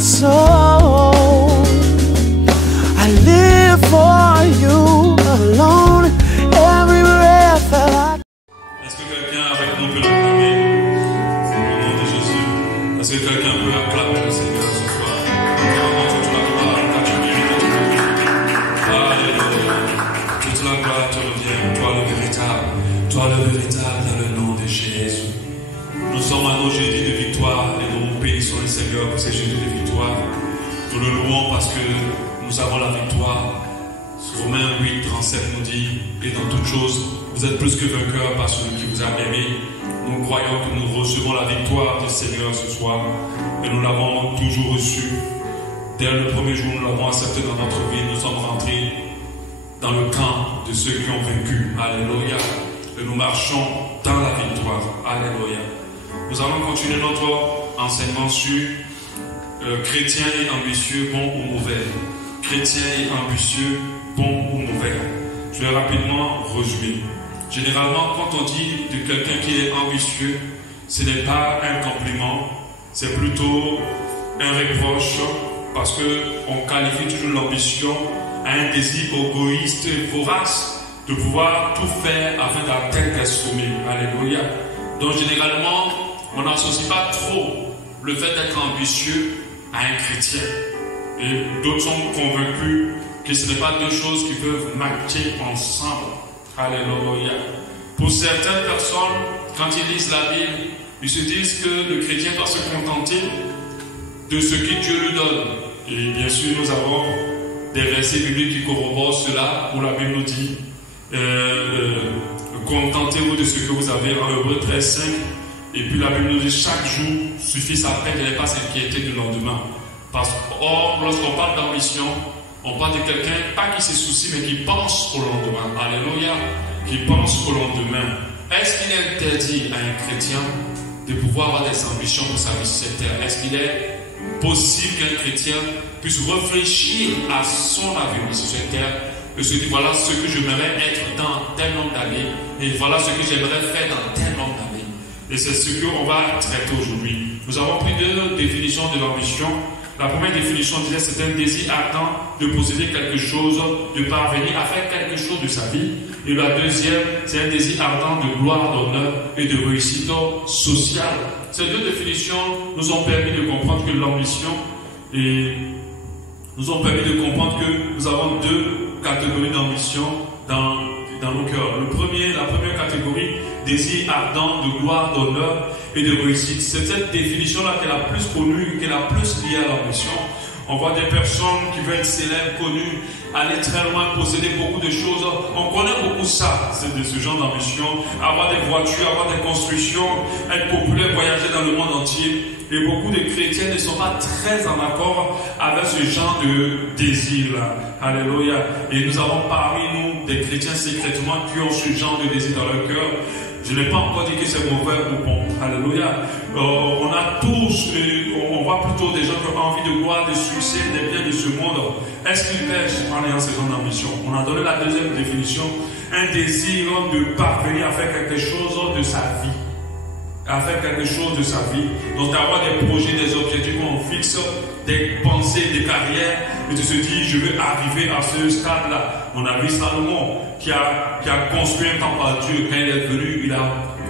soul. I live for you alone. Every breath that I... Est-ce que quelqu'un avec nous peut l'acclamer au nom de Jésus? Est-ce que quelqu'un peut acclamer le Seigneur ce soir? Vraiment toute la gloire, car tu mérites de tout. Alléluia. Toute la gloire te revient, toi le véritable dans le nom de Jésus. Nous sommes à nos jeudis de victoire et nous bénissons le Seigneur pour ces jeudis de victoire. Nous le louons parce que nous avons la victoire. Romains 8, 37 nous dit, et dans toutes choses, vous êtes plus que vainqueurs par celui qui vous a aimé. Nous croyons que nous recevons la victoire du Seigneur ce soir, et nous l'avons toujours reçue. Dès le premier jour, nous l'avons accepté dans notre vie. Nous sommes rentrés dans le camp de ceux qui ont vaincu. Alléluia. Et nous marchons dans la victoire. Alléluia. Nous allons continuer notre enseignement sur chrétien et ambitieux, bon ou mauvais. Chrétien et ambitieux, bon ou mauvais. Je vais rapidement résumer. Généralement, quand on dit de quelqu'un qui est ambitieux, ce n'est pas un compliment, c'est plutôt un reproche, parce qu'on qualifie toujours l'ambition à un désir égoïste et vorace de pouvoir tout faire afin d'atteindre un sommet. Alléluia. Donc généralement, on n'associe pas trop le fait d'être ambitieux à un chrétien. Et d'autres sont convaincus que ce n'est pas deux choses qui peuvent matcher ensemble. Alléluia. Pour certaines personnes, quand ils lisent la Bible, ils se disent que le chrétien doit se contenter de ce que Dieu lui donne. Et bien sûr, nous avons des versets bibliques qui corroborent cela, où la Bible nous dit contentez-vous de ce que vous avez, en Hébreux 13, 5. Et puis la Bible nous dit chaque jour suffit sa peine, de ne pas s'inquiéter du lendemain. Or, lorsqu'on parle d'ambition, on parle de quelqu'un, pas qui se soucie, mais qui pense au lendemain. Alléluia. Qui pense au lendemain. Est-ce qu'il est interdit à un chrétien de pouvoir avoir des ambitions pour sa vie sur cette terre? Est-ce qu'il est possible qu'un chrétien puisse réfléchir à son avenir sur cette terre et se dire voilà ce que j'aimerais être dans tel nombre d'années et voilà ce que j'aimerais faire dans tel nombre d'années? Et c'est ce qu'on va traiter aujourd'hui. Nous avons pris deux définitions de l'ambition. La première définition disait c'est un désir ardent de posséder quelque chose, de parvenir à faire quelque chose de sa vie. Et la deuxième, c'est un désir ardent de gloire, d'honneur et de réussite sociale. Ces deux définitions nous ont permis de comprendre que l'ambition et nous ont permis de comprendre que nous avons deux catégories d'ambition dans nos cœurs. La première catégorie, désir ardent de gloire, d'honneur et de réussite. C'est cette définition-là qui est la plus connue, qui est la plus liée à l'ambition. On voit des personnes qui veulent être célèbres, connues, aller très loin, posséder beaucoup de choses. On connaît beaucoup ça, c'est de ce genre d'ambition. Avoir des voitures, avoir des constructions, être populaire, voyager dans le monde entier. Et beaucoup de chrétiens ne sont pas très en accord avec ce genre de désir-là. Alléluia. Et nous avons parmi nous des chrétiens secrètement qui ont ce genre de désir dans leur cœur. Je n'ai pas encore dit que c'est mauvais ou bon. Alléluia. On a tous, on voit plutôt des gens qui ont envie de gloire, de succès, des biens de ce monde. Est-ce qu'ils pêchent en ayant ce genre d'ambition? On a donné la deuxième définition. Un désir de parvenir à faire quelque chose de sa vie. À faire quelque chose de sa vie. Donc d'avoir des projets, des objectifs qu'on fixe, des pensées, des carrières, et de se dire je veux arriver à ce stade-là. On a vu Salomon qui a construit un temple à Dieu. Quand il est venu, il a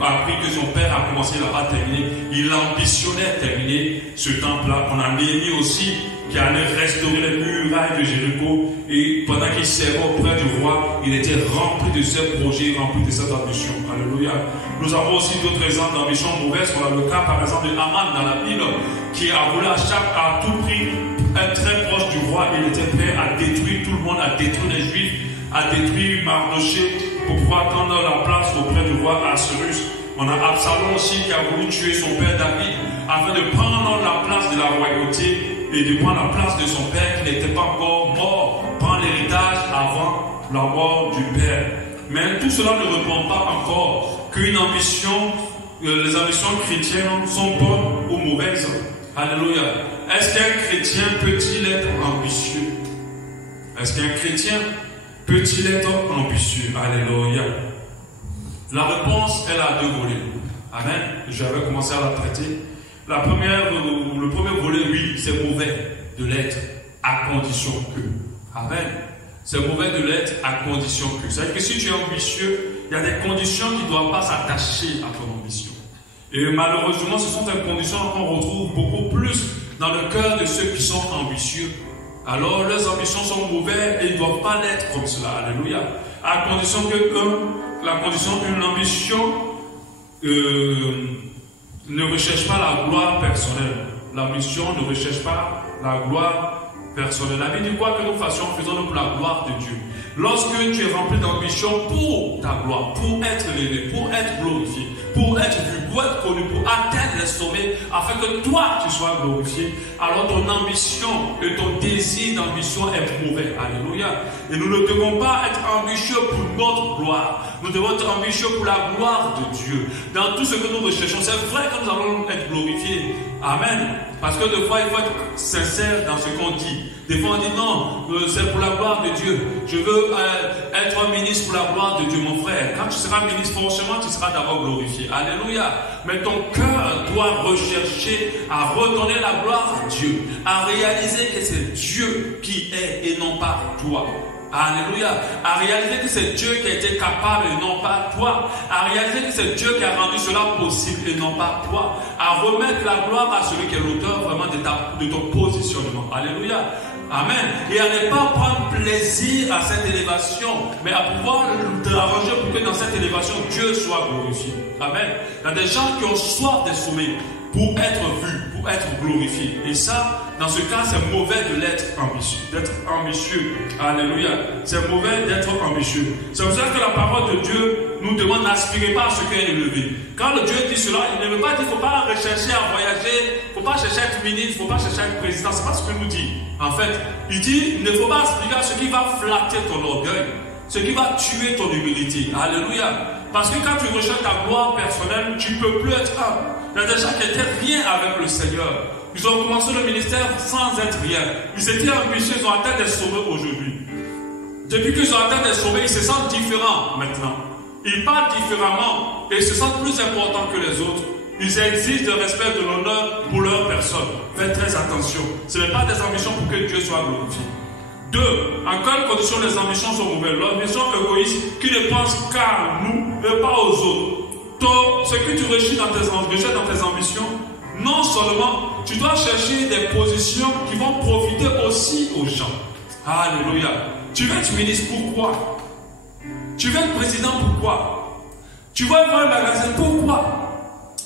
appris que son père a commencé, il n'a pas terminé. Il ambitionnait terminer ce temple-là. On a Néhémie aussi qui allait restaurer les murailles de Jéricho. Et pendant qu'il servait auprès du roi, il était rempli de ses projets, rempli de cette ambition. Alléluia. Nous avons aussi d'autres exemples d'ambition mauvaise. On a le cas par exemple de Haman dans la Bible qui a voulu à tout prix être très proche du roi. Il était prêt à détruire tout le monde, à détruire les Juifs, à détruire Mardochée pour pouvoir prendre la place auprès du roi Assuérus. On a Absalom aussi qui a voulu tuer son père David afin de prendre la place de la royauté et de prendre la place de son père qui n'était pas encore mort, prendre l'héritage avant la mort du père. Mais tout cela ne répond pas encore qu'une ambition, les ambitions chrétiennes sont bonnes ou mauvaises. Alléluia. Est-ce qu'un chrétien peut-il être ambitieux? Est-ce qu'un chrétien peut-il être ambitieux? Alléluia. La réponse, elle a deux volets. Amen. J'avais commencé à la traiter. Le premier volet, oui, c'est mauvais de l'être à condition que. Amen. C'est mauvais de l'être à condition que. C'est-à-dire que si tu es ambitieux, il y a des conditions qui ne doivent pas s'attacher à ton ambition. Et malheureusement, ce sont des conditions qu'on retrouve beaucoup plus dans le cœur de ceux qui sont ambitieux. Alors, leurs ambitions sont mauvaises et ils ne doivent pas l'être comme cela. Alléluia. À condition que une ambition ne recherche pas la gloire personnelle. L'ambition ne recherche pas la gloire personnelle. La Bible dit quoi que nous fassions, faisons-le pour la gloire de Dieu. Lorsque tu es rempli d'ambition pour ta gloire, pour être élevé, pour être glorifié, pour être vu, pour être connu, pour atteindre les sommets, afin que toi tu sois glorifié, alors ton ambition et ton désir d'ambition est mauvais. Alléluia. Et nous ne devons pas être ambitieux pour notre gloire. Nous devons être ambitieux pour la gloire de Dieu. Dans tout ce que nous recherchons, c'est vrai que nous allons être glorifiés. Amen. Parce que des fois, il faut être sincère dans ce qu'on dit. Des fois, on dit non, c'est pour la gloire de Dieu. Je veux être un ministre pour la gloire de Dieu, mon frère. Quand tu seras ministre, forcément, tu seras d'abord glorifié. Alléluia. Mais ton cœur doit rechercher à redonner la gloire à Dieu, à réaliser que c'est Dieu qui est et non pas toi. Alléluia. À réaliser que c'est Dieu qui a été capable et non pas toi. À réaliser que c'est Dieu qui a rendu cela possible et non pas toi. À remettre la gloire à celui qui est l'auteur vraiment de ton positionnement. Alléluia. Amen. Et à ne pas prendre plaisir à cette élévation, mais à pouvoir t'arranger pour que dans cette élévation, Dieu soit glorifié. Amen. Il y a des gens qui ont soif des sommets pour être vus, pour être glorifiés. Et ça, dans ce cas, c'est mauvais de l'être ambitieux, d'être ambitieux. Alléluia. C'est mauvais d'être ambitieux. C'est pour ça que la parole de Dieu nous demande n'aspirez pas à ce qui est élevé. Quand le Dieu dit cela, il ne veut pas dire qu'il ne faut pas rechercher à voyager, il ne faut pas chercher à être ministre, il ne faut pas chercher à être président. Ce n'est pas ce que nous dit. En fait, il dit il ne faut pas aspirer à ce qui va flatter ton orgueil, ce qui va tuer ton humilité. Alléluia. Parce que quand tu recherches ta gloire personnelle, tu ne peux plus être humble. Il y a des gens qui n'étaient rien avec le Seigneur. Ils ont commencé le ministère sans être rien. Ils étaient ambitieux, ils ont atteint des sommets aujourd'hui. Depuis qu'ils ont atteint des sommets, ils se sentent différents maintenant. Ils parlent différemment et se sentent plus importants que les autres. Ils exigent le respect de l'honneur pour leur personne. Faites très attention. Ce n'est pas des ambitions pour que Dieu soit glorifié. 2. En quelles conditions les ambitions sont mauvaises? L'ambition égoïste qui ne pense qu'à nous et pas aux autres. Donc, ce que tu recherches dans tes ambitions, non seulement tu dois chercher des positions qui vont profiter aussi aux gens. Alléluia. Tu veux être ministre, pourquoi? Tu veux être président, pourquoi? Tu veux avoir un magasin, pourquoi?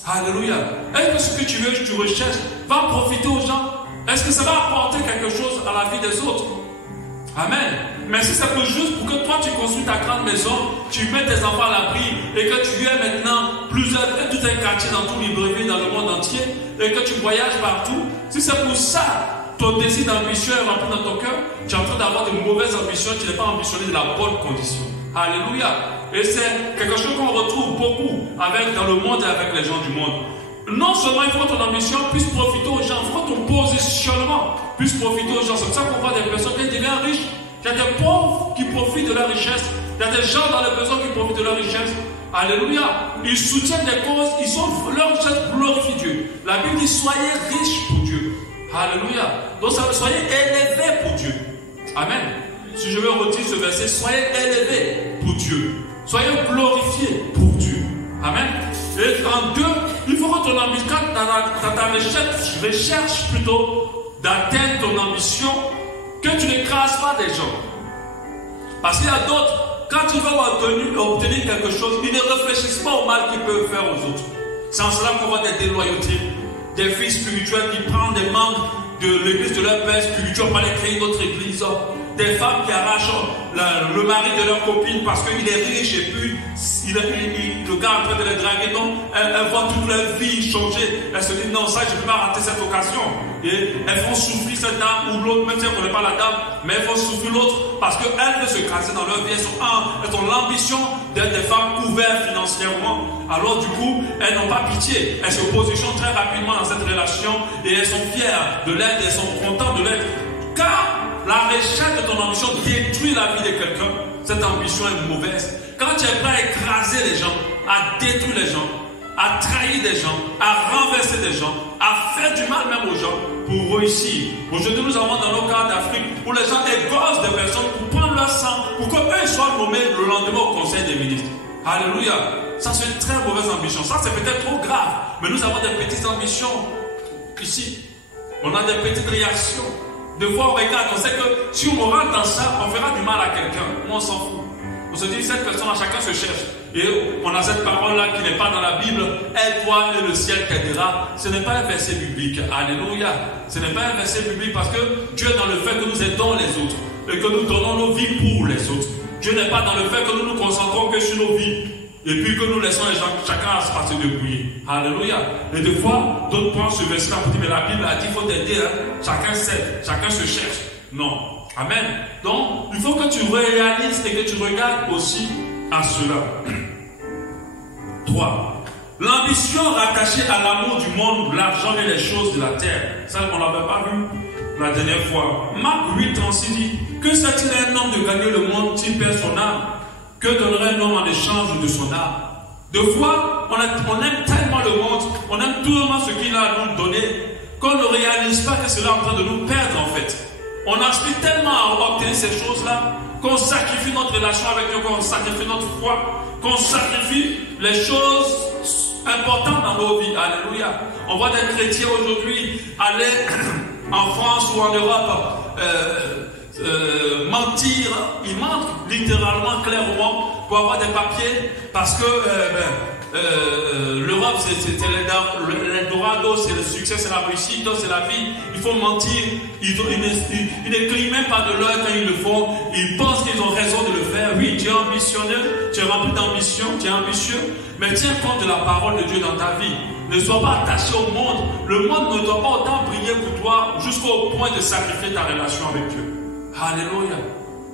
Alléluia. Est-ce que ce que tu recherches va profiter aux gens? Est-ce que ça va apporter quelque chose à la vie des autres? Amen. Mais si c'est juste pour que toi tu construis ta grande maison, tu mets tes enfants à l'abri et que tu aies maintenant tout un quartier dans tout Libreville, dans le monde entier, et que tu voyages partout, si c'est pour ça, ton désir d'ambition est rempli dans ton cœur, tu es en train d'avoir de mauvaises ambitions, tu n'es pas ambitionné de la bonne condition. Alléluia. Et c'est quelque chose qu'on retrouve beaucoup dans le monde et avec les gens du monde. Non seulement il faut que ton ambition puisse profiter aux gens, il faut que ton positionnement puisse profiter aux gens. C'est pour ça qu'on voit des personnes qui deviennent riches. Il y a des pauvres qui profitent de leur richesse. Il y a des gens dans les besoins qui profitent de leur richesse. Alléluia. Ils soutiennent des causes, leur richesse glorifie Dieu. La Bible dit soyez riches pour Dieu. Alléluia. Donc ça veut dire soyez élevés pour Dieu. Amen. Si je veux redire ce verset, soyez élevés pour Dieu. Soyez glorifiés pour Dieu. Amen. Et en 2, il faut que ton ambition, dans ta recherche plutôt d'atteindre ton ambition, que tu n'écrases pas des gens. Parce qu'il y a d'autres, quand ils veulent obtenir quelque chose, ils ne réfléchissent pas au mal qu'ils peuvent faire aux autres. C'est en cela qu'on voit des déloyautés, des filles spirituelles qui prennent des membres de l'église de leur père spirituel pour aller créer une autre église. Des femmes qui arrachent le mari de leur copine parce qu'il est riche et puis le gars est en train de les draguer. Donc elles voient toute leur vie changer. Elles se disent non, ça je ne peux pas rater cette occasion. Et elles font souffrir cette dame ou l'autre, même si elles ne connaissent pas la dame, mais elles font souffrir l'autre parce qu'elles veulent se casser dans leur vie. Elles ont l'ambition d'être des femmes couvertes financièrement. Alors du coup, elles n'ont pas pitié. Elles se positionnent très rapidement dans cette relation et elles sont fières de l'être, elles sont contentes de l'être. Car la recherche de ton ambition détruit la vie de quelqu'un. Cette ambition est mauvaise. Quand tu es prêt à écraser les gens, à détruire les gens, à trahir des gens, à renverser des gens, à faire du mal même aux gens pour réussir. Aujourd'hui, nous avons dans nos cas d'Afrique où les gens égorgent des personnes pour prendre leur sang, pour qu'eux soient nommés le lendemain au Conseil des ministres. Alléluia. Ça, c'est une très mauvaise ambition. Ça, c'est peut-être trop grave. Mais nous avons des petites ambitions ici. On a des petites réactions. De fois, on regarde, on sait que si on rentre dans ça, on fera du mal à quelqu'un. On s'en fout. On se dit, cette personne, chacun se cherche. Et on a cette parole-là qui n'est pas dans la Bible. Aide-toi et le ciel t'aidera. Ce n'est pas un verset biblique. Alléluia. Ce n'est pas un verset biblique parce que Dieu est dans le fait que nous aidons les autres et que nous donnons nos vies pour les autres. Dieu n'est pas dans le fait que nous nous concentrons que sur nos vies et puis que nous laissons les gens, chacun à se débrouiller. Alléluia. Et des fois, d'autres prennent ce verset-là pour dire, mais la Bible a dit, il faut t'aider. Hein? Chacun s'aide, chacun se cherche. Non. Amen. Donc, il faut que tu réalises et que tu regardes aussi à cela. 3. L'ambition rattachée à l'amour du monde, l'argent et les choses de la terre. Ça, on ne l'avait pas vu la dernière fois. Marc 8:36 dit, que sert-il à un homme de gagner le monde s'il perd son âme? Que donnerait un homme en échange de son âme? Deux fois, on aime tellement le monde, on aime tout le monde ce qu'il a à nous donner, qu'on ne réalise pas que cela est en train de nous perdre en fait. On aspire tellement à obtenir ces choses-là, qu'on sacrifie notre relation avec Dieu, qu'on sacrifie notre foi, qu'on sacrifie les choses importantes dans nos vies. Alléluia. On voit des chrétiens aujourd'hui aller en France ou en Europe mentir. Ils mentent littéralement, clairement, pour avoir des papiers, parce que l'Europe c'est l'Eldorado, c'est le succès, c'est la réussite, c'est la vie. Il faut mentir. Ils ne clignent même pas de l'œil quand ils le font. Ils pensent qu'ils ont raison de le faire. Oui, tu es ambitionneux, tu es rempli d'ambition, tu es ambitieux, mais tiens compte de la parole de Dieu dans ta vie. Ne sois pas attaché au monde. Le monde ne doit pas autant briller pour toi jusqu'au point de sacrifier ta relation avec Dieu. Alléluia.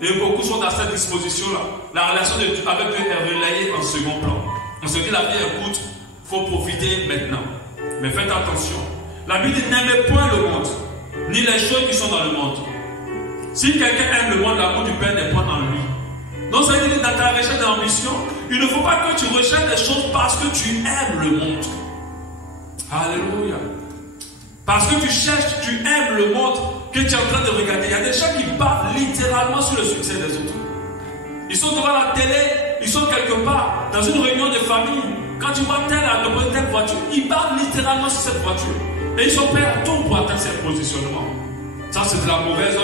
Et beaucoup sont dans cette disposition-là. La relation avec Dieu est relayée en second plan. On se dit la vie est courte, il faut profiter maintenant. Mais faites attention. La Bible dit n'aimez point le monde, ni les choses qui sont dans le monde. Si quelqu'un aime le monde, l'amour du Père n'est point en lui. Donc ça veut dire que dans ta recherche d'ambition, il ne faut pas que tu recherches des choses parce que tu aimes le monde. Alléluia. Parce que tu cherches, tu aimes le monde que tu es en train de regarder. Il y a des gens qui bavent littéralement sur le succès des autres. Ils sont devant la télé, ils sont quelque part, dans une réunion de famille. Quand tu vois telle voiture, ils bavent littéralement sur cette voiture. Et ils sont prêts à tout pour atteindre ce positionnement. Ça, c'est de la mauvaise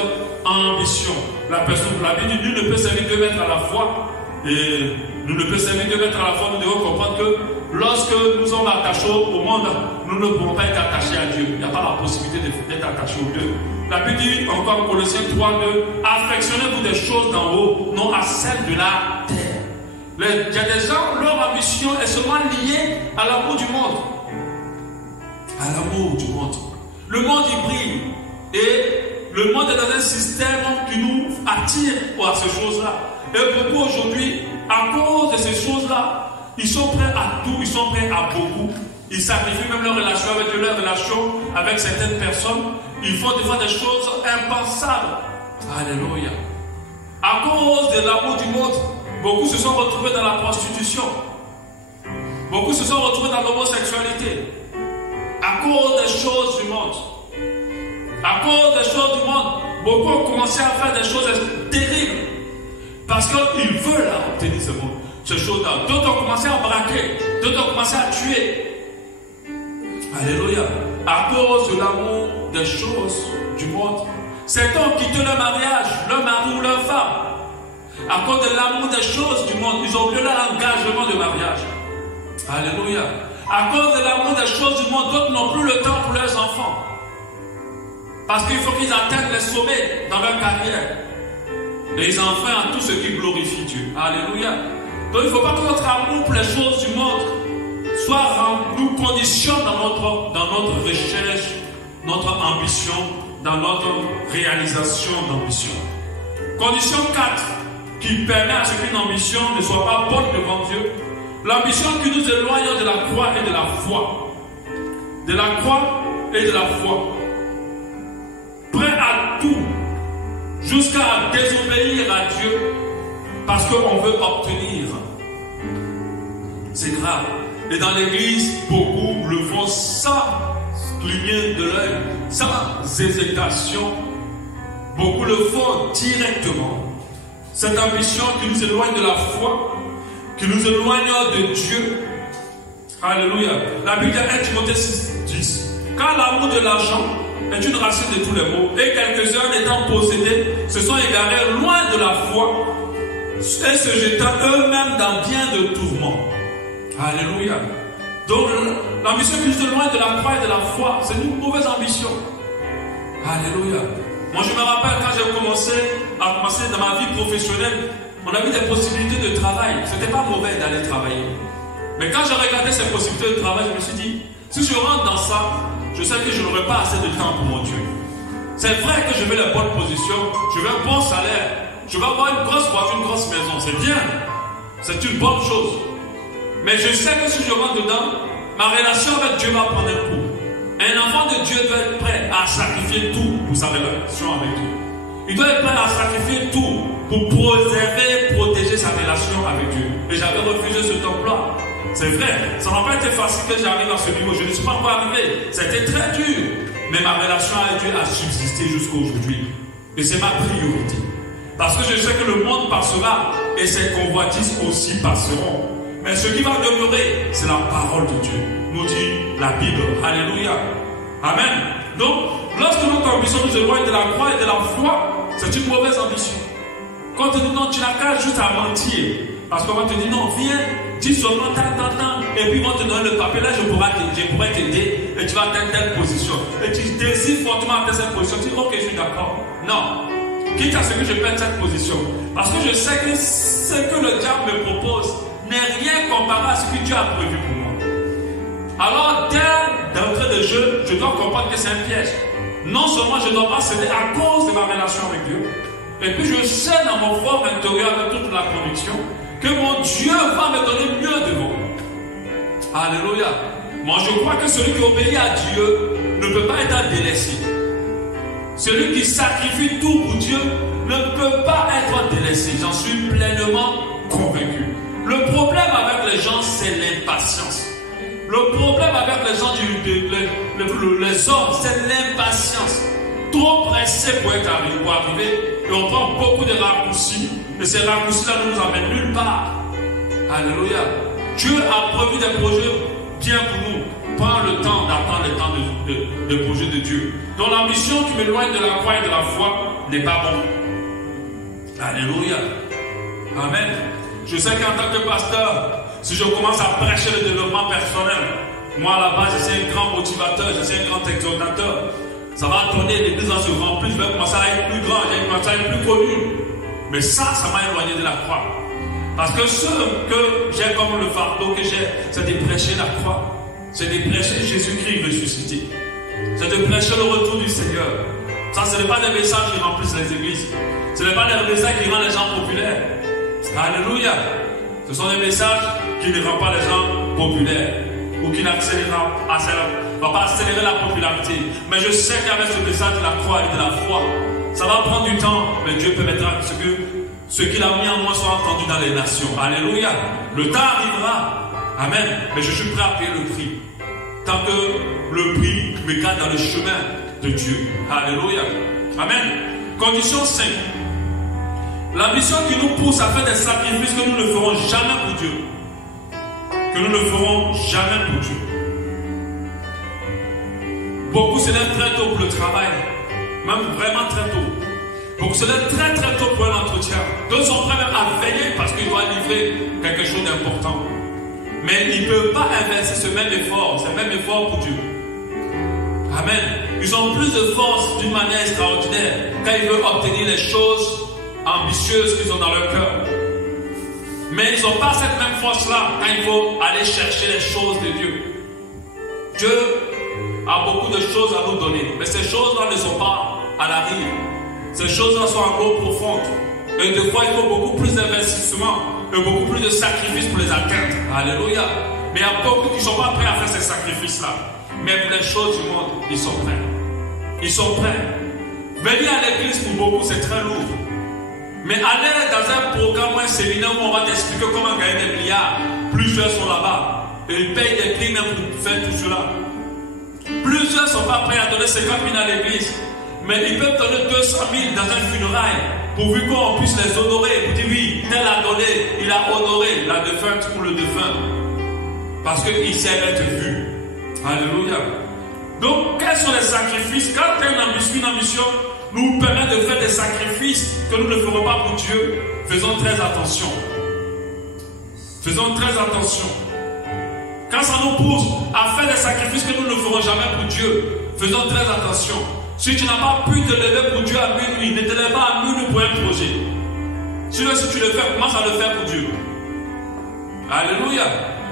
ambition. La personne, la Bible dit, nul ne peut servir 2 maîtres à la fois. Et nous ne pouvons servir 2 maîtres à la fois. Nous devons comprendre que lorsque nous sommes attachés au monde, nous ne pouvons pas être attachés à Dieu. Il n'y a pas la possibilité d'être attachés aux deux. La Bible dit encore Colossiens 3:2, affectionnez-vous des choses d'en haut, non à celles de la terre. Il y a des gens, leur ambition est seulement liée à l'amour du monde. À l'amour du monde. Le monde y brille. Et le monde est dans un système qui nous attire à ces choses-là. Et beaucoup aujourd'hui, à cause de ces choses-là, ils sont prêts à tout, ils sont prêts à beaucoup. Ils sacrifient même leur relation avec Dieu, leur relation avec certaines personnes. Ils font des fois des choses impensables. Alléluia. À cause de l'amour du monde, beaucoup se sont retrouvés dans la prostitution. Beaucoup se sont retrouvés dans l'homosexualité. À cause des choses du monde. À cause des choses du monde, beaucoup ont commencé à faire des choses terribles. Parce qu'ils veulent obtenir ces choses-là. D'autres ont commencé à braquer. D'autres ont commencé à tuer. Alléluia. À cause de l'amour des choses du monde. Certains ont quitté leur mariage, leur mari ou leur femme. À cause de l'amour des choses du monde, ils ont oublié leur engagement de mariage. Alléluia. À cause de l'amour des choses du monde, d'autres n'ont plus le temps pour leurs enfants. Parce qu'il faut qu'ils atteignent les sommets dans leur carrière. Et ils enfreignent à tout ce qui glorifie Dieu. Alléluia. Donc il ne faut pas que notre amour pour les choses du monde nous conditionne dans notre recherche, notre ambition, dans notre réalisation d'ambition. Condition 4 qui permet à ce qu'une ambition ne soit pas bonne devant Dieu. L'ambition qui nous éloigne de la croix et de la foi. De la croix et de la foi. Prêt à tout, jusqu'à désobéir à Dieu, parce qu'on veut obtenir. C'est grave. Et dans l'église, beaucoup le font sans cligner de l'œil, sans hésitation. Beaucoup le font directement. Cette ambition qui nous éloigne de la foi, qui nous éloigne de Dieu. Alléluia. La Bible dit 1 Timothée 6:10. Car l'amour de l'argent est une racine de tous les maux, et quelques-uns étant possédés se sont égarés loin de la foi et se jetant eux-mêmes dans bien de tourments. Alléluia. Donc l'ambition qui nous éloigne de la croix et de la foi, c'est une mauvaise ambition. Alléluia. Moi je me rappelle quand j'ai commencé dans ma vie professionnelle, on avait des possibilités de travail. C'était pas mauvais d'aller travailler. Mais quand j'ai regardé ces possibilités de travail, je me suis dit, si je rentre dans ça, je sais que je n'aurai pas assez de temps pour mon Dieu. C'est vrai que je veux la bonne position, je veux un bon salaire, je veux avoir une grosse voiture, une grosse maison. C'est bien, c'est une bonne chose. Mais je sais que si je rentre dedans, ma relation avec Dieu va prendre un coup. Un enfant de Dieu doit être prêt à sacrifier tout pour sa relation avec Dieu. Il doit être prêt à sacrifier tout pour préserver, protéger sa relation avec Dieu. Et j'avais refusé cet emploi. C'est vrai, ça n'a pas été facile que j'arrive à ce niveau. Je ne suis pas encore arrivé. C'était très dur. Mais ma relation avec Dieu a subsisté jusqu'à aujourd'hui. Et c'est ma priorité. Parce que je sais que le monde passera et ses convoitises aussi passeront. Mais ce qui va demeurer, c'est la parole de Dieu. Nous dit la Bible. Alléluia. Amen. Donc, lorsque notre ambition nous éloigne de la croix et de la foi, c'est une mauvaise ambition. Quand on te dit non, tu n'as qu'à juste à mentir. Parce qu'on va te dire non, viens, dis seulement tant, et puis ils vont te donner le papier. Là, je pourrais t'aider et tu vas atteindre telle position. Et tu désires fortement atteindre cette position. Tu dis ok, je suis d'accord. Non. Quitte à ce que je perde cette position. Parce que je sais que ce que le diable me propose n'est rien comparé à ce que Dieu a prévu pour moi. Alors, dès d'entrée de jeu, je dois comprendre que c'est un piège. Non seulement je ne dois pas céder à cause de ma relation avec Dieu, et puis je sais dans mon fort intérieur avec toute la conviction que mon Dieu va me donner mieux devant. Alléluia. Moi je crois que celui qui obéit à Dieu ne peut pas être délaissé. Celui qui sacrifie tout pour Dieu ne peut pas être délaissé. J'en suis pleinement convaincu. Le problème avec les gens, c'est l'impatience. Le problème avec les gens, les hommes, c'est l'impatience. Trop pressé pour arriver. Et on prend beaucoup de raccourcis. Et ces raccourcis-là ne nous amènent nulle part. Alléluia. Dieu a prévu des projets bien pour nous. Prends le temps d'attendre le temps de projet de Dieu. Donc l'ambition qui m'éloigne de la croix et de la foi n'est pas bon. Alléluia. Amen. Je sais qu'en tant que pasteur, si je commence à prêcher le développement personnel, moi à la base je suis un grand motivateur, je suis un grand exhortateur. Ça va tourner, l'église va se remplir, je vais commencer à être plus grand, je vais commencer à être plus connu. Mais ça m'a éloigné de la croix. Parce que ce que j'ai comme le fardeau que j'ai, c'est de prêcher la croix. C'est de prêcher Jésus-Christ ressuscité. C'est de prêcher le retour du Seigneur. Ça, ce n'est pas des messages qui remplissent les églises. Ce n'est pas des messages qui rendent les gens populaires. Alléluia. Ce sont des messages qui ne rendent pas les gens populaires. Ou qui n'accélèrent pas accélérer la popularité. Mais je sais qu'avec ce message de la croix et de la foi, ça va prendre du temps, mais Dieu permettra que ce qu'il a mis en moi soit entendu dans les nations. Alléluia. Le temps arrivera. Amen. Mais je suis prêt à payer le prix. Tant que le prix me garde dans le chemin de Dieu. Alléluia. Amen. Condition 5. L'ambition qui nous pousse à faire des sacrifices que nous ne ferons jamais pour Dieu. Que nous ne ferons jamais pour Dieu. Beaucoup se lèvent très tôt pour le travail. Même vraiment très tôt. Beaucoup se lèvent très tôt pour un entretien. D'autres sont prêts même à veiller parce qu'ils doivent livrer quelque chose d'important. Mais ils ne peuvent pas investir ce même effort pour Dieu. Amen. Ils ont plus de force d'une manière extraordinaire quand ils veulent obtenir les choses ambitieuses qu'ils ont dans leur cœur. Mais ils n'ont pas cette même force-là quand il faut aller chercher les choses de Dieu. Dieu a beaucoup de choses à nous donner, mais ces choses-là ne sont pas à la rive. Ces choses-là sont en eau profonde. Et des fois, il faut beaucoup plus d'investissement et beaucoup plus de sacrifices pour les atteindre. Alléluia. Mais il y a beaucoup qui ne sont pas prêts à faire ces sacrifices-là. Mais pour les choses du monde, ils sont prêts. Ils sont prêts. Venir à l'église pour beaucoup, c'est très lourd. Mais aller dans un programme ou un séminaire où on va t'expliquer comment gagner des milliards, plusieurs sont là-bas. Et ils payent des prix même pour faire tout cela. Plusieurs ne sont pas prêts à donner 50 000 à l'église. Mais ils peuvent donner 200 000 dans un funérail. Pourvu qu'on puisse les honorer. Pour dire oui, tel a donné, il a honoré la défunte ou le défunt. Parce qu'il sait être vu. Alléluia. Donc, quels sont les sacrifices? Quand une ambition nous permet de faire des sacrifices que nous ne ferons pas pour Dieu, faisons très attention. Faisons très attention. Quand ça nous pousse à faire des sacrifices que nous ne ferons jamais pour Dieu, faisons très attention. Si tu n'as pas pu te lever pour Dieu à minuit, ne te lève pas à minuit pour un projet. Sinon, si tu le fais, commence à le faire pour Dieu. Alléluia.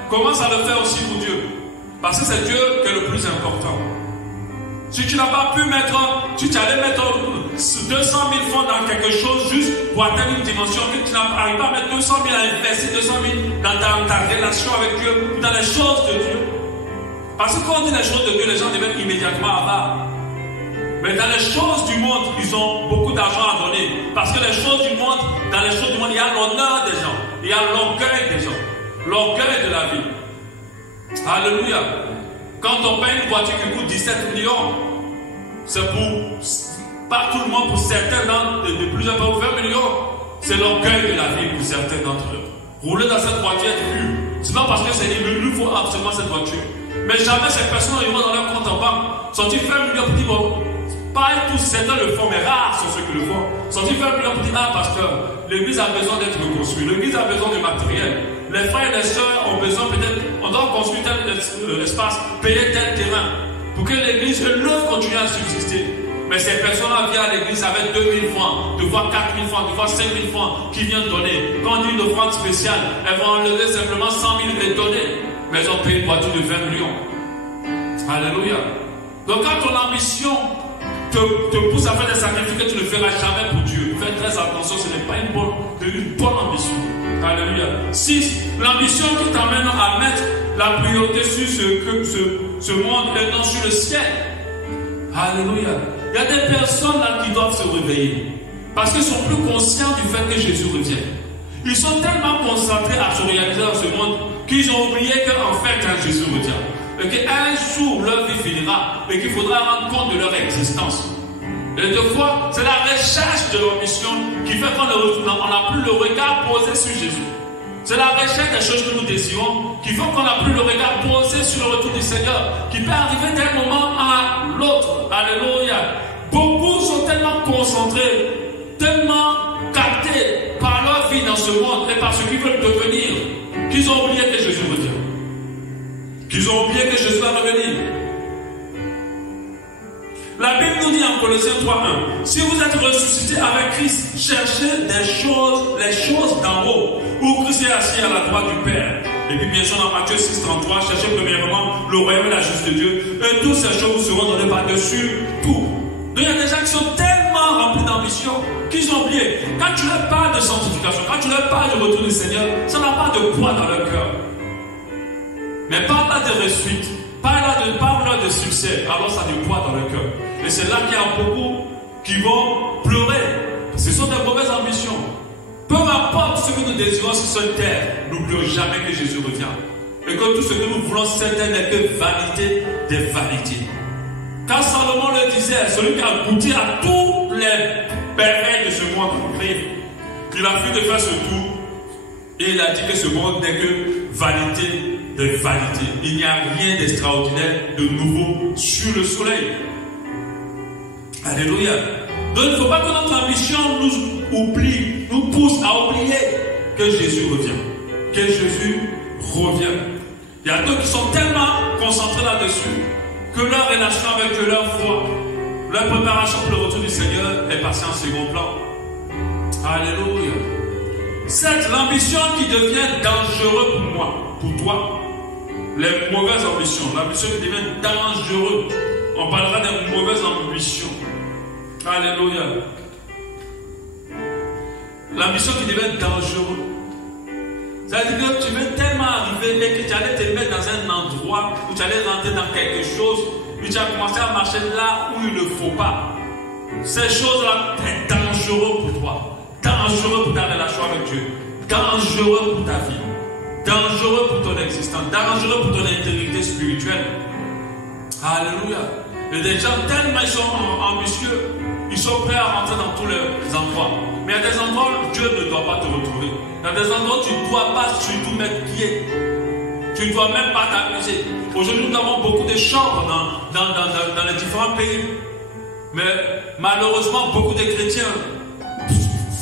Commence à le faire aussi pour Dieu. Parce que c'est Dieu qui est le plus important. Si tu n'as pas pu mettre, si tu allais mettre 200 000 francs dans quelque chose juste pour atteindre une dimension, que tu n'arrives pas à mettre 200 000 à investir 200 000 dans ta relation avec Dieu, dans les choses de Dieu. Parce que quand on dit les choses de Dieu, les gens deviennent immédiatement avares. Mais dans les choses du monde, ils ont beaucoup d'argent à donner. Parce que les choses du monde, dans les choses du monde, il y a l'honneur des gens. Il y a l'orgueil des gens. L'orgueil de la vie. Alléluia. Quand on paye une voiture qui coûte 17 millions, c'est pour, pas tout le monde, pour certains de plusieurs, pour 20 millions. C'est l'orgueil de la vie pour certains d'entre eux. Rouler dans cette voiture est plus. C'est pas parce que c'est il lui faut absolument cette voiture. Mais jamais ces personnes iront dans leur compte en banque. Sont-ils 20 millions pour dire bon, pas tous, certains le font, mais rares sont ceux qui le font. Sont-ils 20 millions pour dire ah pasteur, l'église a besoin d'être reconstruite, l'église a besoin de matériel. Les frères et les sœurs ont besoin peut-être, on doit construire tel espace, payer tel terrain, pour que l'église et l'œuvre continue à subsister. Mais ces personnes-là viennent à l'église avec 2000 francs, de fois 4000 francs, de fois 5000 francs, qui viennent donner. Quand on dit une offrande spéciale, elles vont enlever simplement 100 000 et donner. Mais elles ont payé une voiture de 20 millions. Alléluia. Donc quand ton ambition te pousse à faire des sacrifices que tu ne feras jamais pour Dieu, fais très attention, ce n'est pas une bonne ambition. Alléluia. 6. L'ambition qui t'amène à mettre la priorité sur ce monde et non sur le ciel. Alléluia. Il y a des personnes là qui doivent se réveiller parce qu'ils sont plus conscients du fait que Jésus revient. Ils sont tellement concentrés à se réaliser dans ce monde qu'ils ont oublié qu'en fait quand Jésus revient et qu'un jour leur vie finira et qu'il faudra rendre compte de leur existence. Et deux fois, c'est la recherche de l'ambition qui fait qu'on n'a plus le regard posé sur Jésus. C'est la recherche des choses que nous désirons qui font qu'on n'a plus le regard posé sur le retour du Seigneur, qui peut arriver d'un moment à l'autre. Alléluia. Beaucoup sont tellement concentrés, tellement captés par leur vie dans ce monde et par ce qu'ils veulent devenir, qu'ils ont oublié que Jésus revient. Qu'ils ont oublié que Jésus va revenir. La Bible nous dit en Colossiens 3:1, si vous êtes ressuscité avec Christ, cherchez les choses d'en haut, où Christ est assis à la droite du Père. Et puis bien sûr dans Matthieu 6:33, cherchez premièrement le royaume et la justice de Dieu, et toutes ces choses vous seront données par-dessus tout. Donc il y a des gens qui sont tellement remplis d'ambition qu'ils ont oublié. Quand tu leur parles de sanctification, quand tu leur parles du retour du Seigneur, ça n'a pas de poids dans leur cœur. Mais parle-là de réussite, parle-là de succès, alors ça a du poids dans leur cœur. Et c'est là qu'il y a beaucoup qui vont pleurer. Ce sont des mauvaises ambitions. Peu importe ce que nous désirons sur cette terre, n'oublions jamais que Jésus revient. Et que tout ce que nous voulons sur cette terre n'est que vanité des vanités. Quand Salomon le disait, celui qui a goûté à tous les merveilles de ce monde, il a fui de faire ce tour et il a dit que ce monde n'est que vanité des vanités. Il n'y a rien d'extraordinaire, de nouveau sur le soleil. Alléluia. Donc il ne faut pas que notre ambition nous pousse à oublier que Jésus revient. Que Jésus revient. Il y a d'autres qui sont tellement concentrés là-dessus que leur relation avec Dieu, leur foi, leur préparation pour le retour du Seigneur est passée en second plan. Alléluia. C'est l'ambition qui devient dangereuse pour moi, pour toi. Les mauvaises ambitions, l'ambition qui devient dangereuse. On parlera des mauvaises ambitions. Alléluia. L'ambition qui devient dangereuse. C'est-à-dire que tu veux tellement arriver et que tu allais te mettre dans un endroit où tu allais rentrer dans quelque chose où tu as commencé à marcher là où il ne faut pas. Ces choses-là sont dangereuses pour toi. Dangereux pour ta relation avec Dieu. Dangereux pour ta vie. dangereux pour ton existence, dangereux pour ton intégrité spirituelle. Alléluia. Et des gens tellement ils sont ambitieux, ils sont prêts à rentrer dans tous les endroits. Mais il y a des endroits où Dieu ne doit pas te retrouver. Il y a des endroits où tu ne dois pas surtout mettre pied. Tu ne dois même pas t'amuser. Aujourd'hui, nous avons beaucoup de chambres dans les différents pays. Mais malheureusement, beaucoup de chrétiens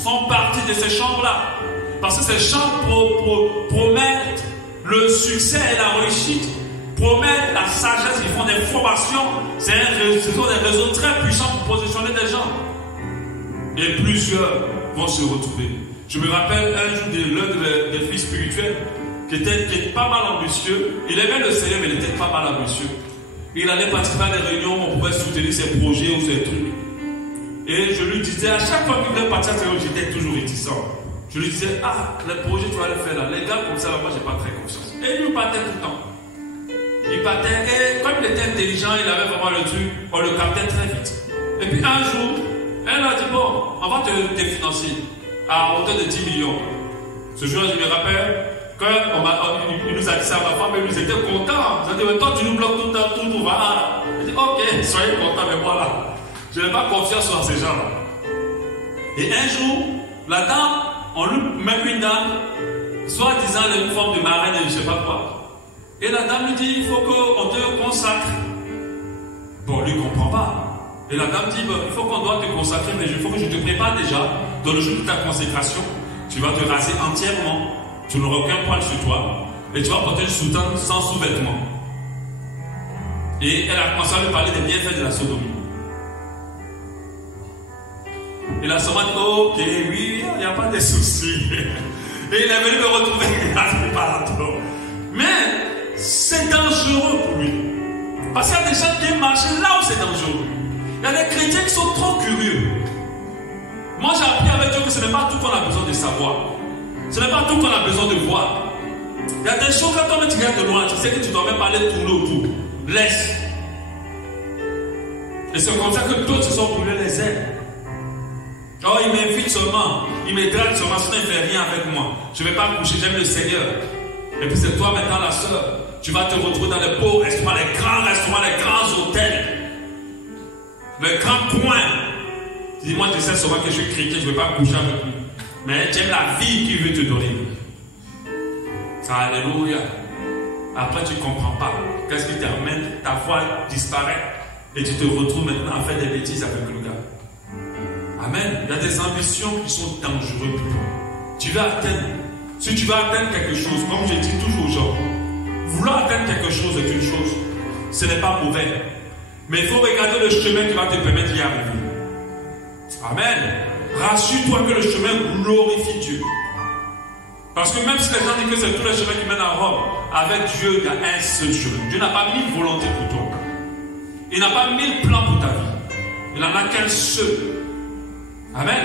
font partie de ces chambres-là. Parce que ces chambres promettent le succès et la réussite, promettent la sagesse, ils font des formations. Ce sont des réseaux très puissants pour positionner des gens. Et plusieurs vont se retrouver. Je me rappelle un jour de l'un des fils spirituels qui était pas mal ambitieux. Il aimait le Seigneur, mais il était pas mal ambitieux. Il allait participer à des réunions où on pouvait soutenir ses projets ou ses trucs. Et je lui disais, à chaque fois qu'il venait partir à ces réunions, j'étais toujours réticent. Je lui disais, le projet tu vas le faire là. Les gars comme ça, là, moi j'ai pas très confiance. Et il nous partait tout le temps. Il partait, et comme il était intelligent, il avait vraiment le truc, on le captait très vite. Et puis un jour, elle m'a dit, bon, on va te financer à hauteur de 10 millions. Ce jour-là, je me rappelle, quand il nous a dit ça à ma femme, et nous étions contents. Il a dit, mais toi tu nous bloques tout le temps, tout, voilà. Il dit, ok, soyez contents, mais moi là, je n'ai pas confiance en ces gens-là. Et un jour, la dame, on lui met une dame, soi-disant une forme de marraine et je ne sais pas quoi. Et la dame lui dit, il faut qu'on te consacre. Bon, lui ne comprend pas. Et la dame dit, il faut qu'on doit te consacrer, mais il faut que je te prépare déjà. Dans le jour de ta consécration, tu vas te raser entièrement. Tu n'auras aucun poil sur toi. Et tu vas porter une soutane sans sous-vêtements. Et elle a commencé à lui parler des bienfaits de la sodomie. Et la somme a dit, ok, oui, il n'y a pas de souci. Et il est venu me retrouver à ce pardon. Mais c'est dangereux pour lui. Parce qu'il y a des gens qui marchent là où c'est dangereux. Il y a des chrétiens qui sont trop curieux. Moi j'ai appris avec Dieu que ce n'est pas tout qu'on a besoin de savoir. Ce n'est pas tout qu'on a besoin de voir. Il y a des choses quand toi tu regardes de loin, tu sais que tu dois même parler tourner autour. Laisse. Et c'est comme ça que d'autres se sont brûlés les ailes. Oh, il m'invite seulement, il me drague seulement, sinon il ne fait rien avec moi. Je ne vais pas me coucher, j'aime le Seigneur. Et puis c'est toi maintenant la soeur. Tu vas te retrouver dans les beaux restaurants, les grands restaurants, les grands hôtels. Les grands coins. Dis-moi, tu sais seulement que je suis chrétien, je ne vais pas me coucher avec lui. Mais j'aime la vie qu'il veut te donner. Alléluia. Après tu ne comprends pas. Qu'est-ce qui t'amène? Ta foi disparaît. Et tu te retrouves maintenant à faire des bêtises avec le gars. Amen. Il y a des ambitions qui sont dangereuses pour toi. Tu vas atteindre. Si tu vas atteindre quelque chose, comme je dis toujours aux gens, vouloir atteindre quelque chose est une chose. Ce n'est pas mauvais. Mais il faut regarder le chemin qui va te permettre d'y arriver. Amen. Rassure-toi que le chemin glorifie Dieu. Parce que même si les gens disent que c'est tous les chemins qui mènent à Rome, avec Dieu, il y a un seul chemin. Dieu n'a pas mille volontés pour toi. Il n'a pas mille plans pour ta vie. Il n'en a qu'un seul. Amen.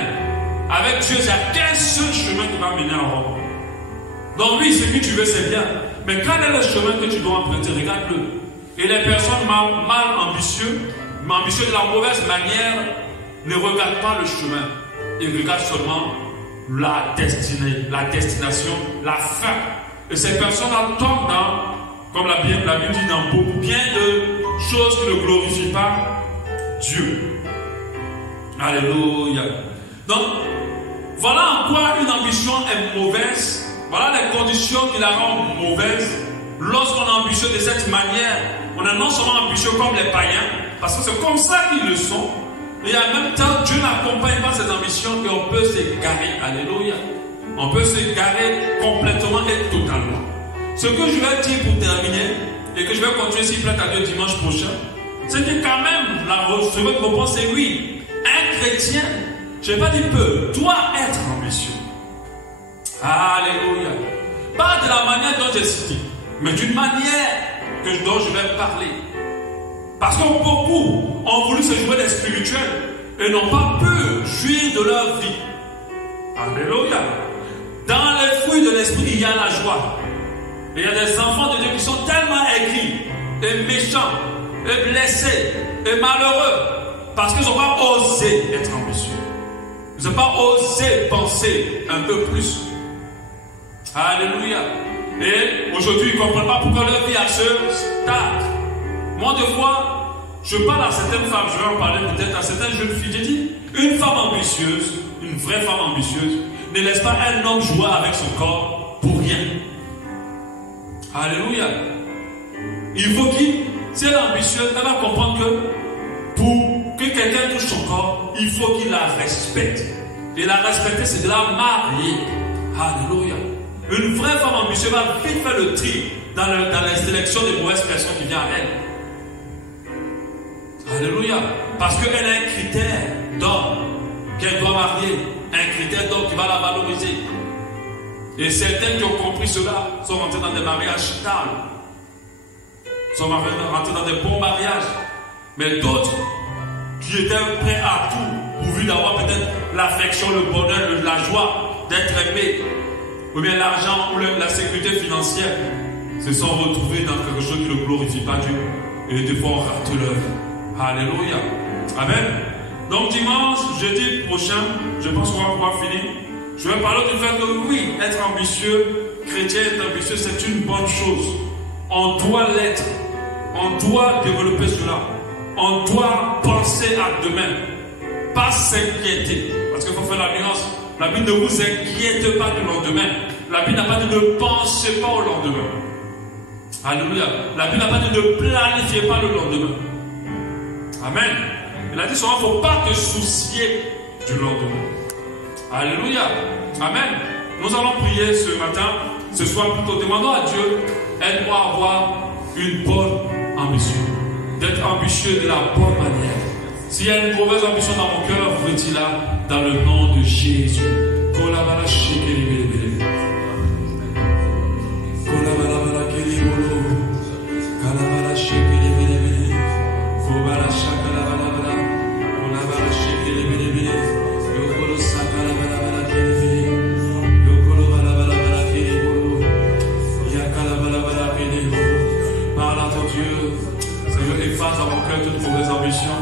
Avec Dieu, il n'y a qu'un seul chemin qui va mener à Rome. Donc oui, ce que tu veux, c'est bien. Mais quel est le chemin que tu dois emprunter? Regarde-le. Et les personnes mal ambitieuses de la mauvaise manière, ne regardent pas le chemin. Ils regardent seulement la destination, la fin. Et ces personnes-là tombent dans, comme la Bible dit, dans beaucoup bien de choses qui ne glorifient pas Dieu. Alléluia. Donc, voilà en quoi une ambition est mauvaise. Voilà les conditions qui la rendent mauvaise. Lorsqu'on est ambitieux de cette manière, on est non seulement ambitieux comme les païens, parce que c'est comme ça qu'ils le sont, et en même temps, Dieu n'accompagne pas ces ambitions et on peut s'égarer. Alléluia. On peut s'égarer complètement et totalement. Ce que je vais dire pour terminer, et que je vais continuer s'il plaît à Dieu dimanche prochain, c'est que quand même, ce que je propose, c'est oui. Un chrétien, je n'ai pas dit peu, doit être ambitieux. Alléluia. Pas de la manière dont j'ai cité, mais d'une manière dont je vais parler. Parce que beaucoup ont voulu se jouer des spirituels et n'ont pas pu jouir de leur vie. Alléluia. Dans les fruits de l'esprit, il y a la joie. Et il y a des enfants de Dieu qui sont tellement aigris et méchants et blessés et malheureux parce qu'ils n'ont pas osé être ambitieux. Ils n'ont pas osé penser un peu plus. Alléluia. Et aujourd'hui, ils ne comprennent pas pourquoi leur vie à ce stade. Moi, des fois, je parle à certaines femmes, je vais en parler peut-être à certaines jeunes filles. J'ai dit, une femme ambitieuse, une vraie femme ambitieuse, ne laisse pas un homme jouer avec son corps pour rien. Alléluia. Il faut qu'il, si elle est ambitieuse, elle va comprendre que pour que quelqu'un touche son corps, il faut qu'il la respecte. Et la respecter, c'est de la marier. Alléluia. Une vraie femme ambitieuse va vite faire le tri dans la sélection des mauvaises personnes qui viennent à elle. Alléluia. Parce qu'elle a un critère d'homme qu'elle doit marier. Un critère d'homme qui va la valoriser. Et certaines qui ont compris cela sont rentrées dans des mariages stables. Sont rentrées dans des bons mariages. Mais d'autres qui étaient prêts à tout, pourvu d'avoir peut-être l'affection, le bonheur, la joie d'être aimés, ou bien l'argent ou la sécurité financière, se sont retrouvés dans quelque chose qui ne glorifie pas Dieu. Et des fois on rate l'œuvre. Alléluia. Amen. Donc dimanche, jeudi prochain, je pense qu'on va pouvoir finir. Je vais parler du fait que oui, être ambitieux, chrétien, être ambitieux, c'est une bonne chose. On doit l'être. On doit développer cela. On doit penser à demain. Pas s'inquiéter. Parce qu'il faut faire la nuance. La Bible ne vous inquiète pas du lendemain. La Bible n'a pas dit ne pensez pas au lendemain. Alléluia. La Bible n'a pas dit ne planifiez pas le lendemain. Amen. Il a dit souvent, il ne faut pas te soucier du lendemain. Alléluia. Amen. Nous allons prier ce matin, ce soir plutôt. Demandons à Dieu, aide-moi à avoir une bonne ambition. D'être ambitieux de la bonne manière. S'il y a une mauvaise ambition dans mon cœur, retire-la dans le nom de Jésus. Parle à ton Dieu. Seigneur, efface dans mon cœur toute mauvaise ambition.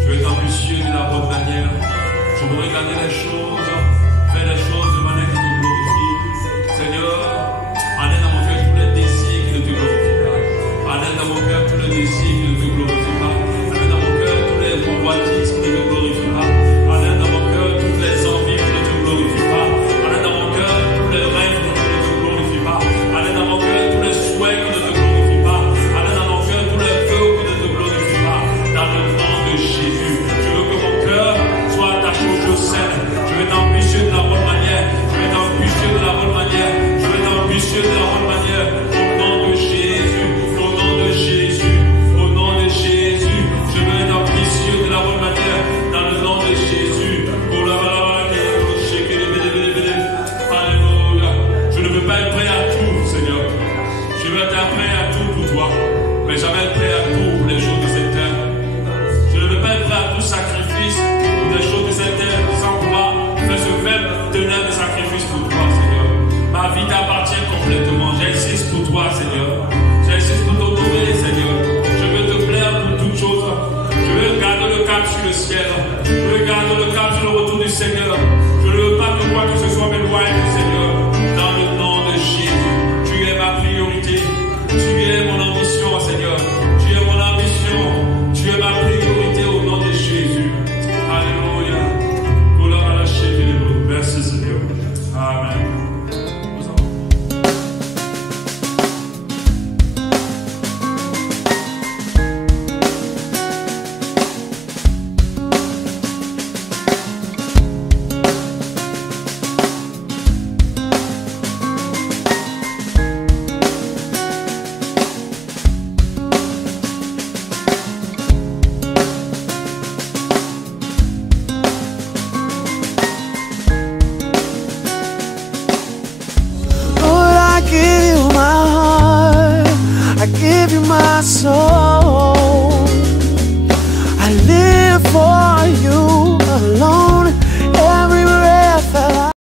Je vais être ambitieux de la bonne manière. Je veux regarder les choses, faire les choses de manière qui te glorifie. Seigneur, enlève dans mon cœur tous les désirs qui ne te glorifient pas. Enlève dans mon cœur tous les désirs qui ne te glorifient pas. Enlève dans mon cœur tous les convoitises qui ne te glorifient pas. Enlève dans mon cœur toutes les envies qui ne te glorifient pas. Enlève dans mon cœur tous les rêves qui ne te glorifient pas. Enlève dans mon cœur tous les souhaits qui ne te glorifient pas. Enlève dans mon cœur tous les vœux qui ne te glorifient pas. Dans le nom de Jésus, je veux que mon cœur soit attaché aux choses saines. Je vais être ambitieux de la bonne manière. Je vais être ambitieux de la bonne manière. Je vais être ambitieux de la bonne manière. Au nom de Jésus, au nom de Jésus, au nom de Jésus, je vais être ambitieux de la bonne manière. Dans le nom de Jésus. Alléluia. Je ne veux pas être prêt à tout, Seigneur. Je veux être prêt à tout pour toi. Mais jamais être prêt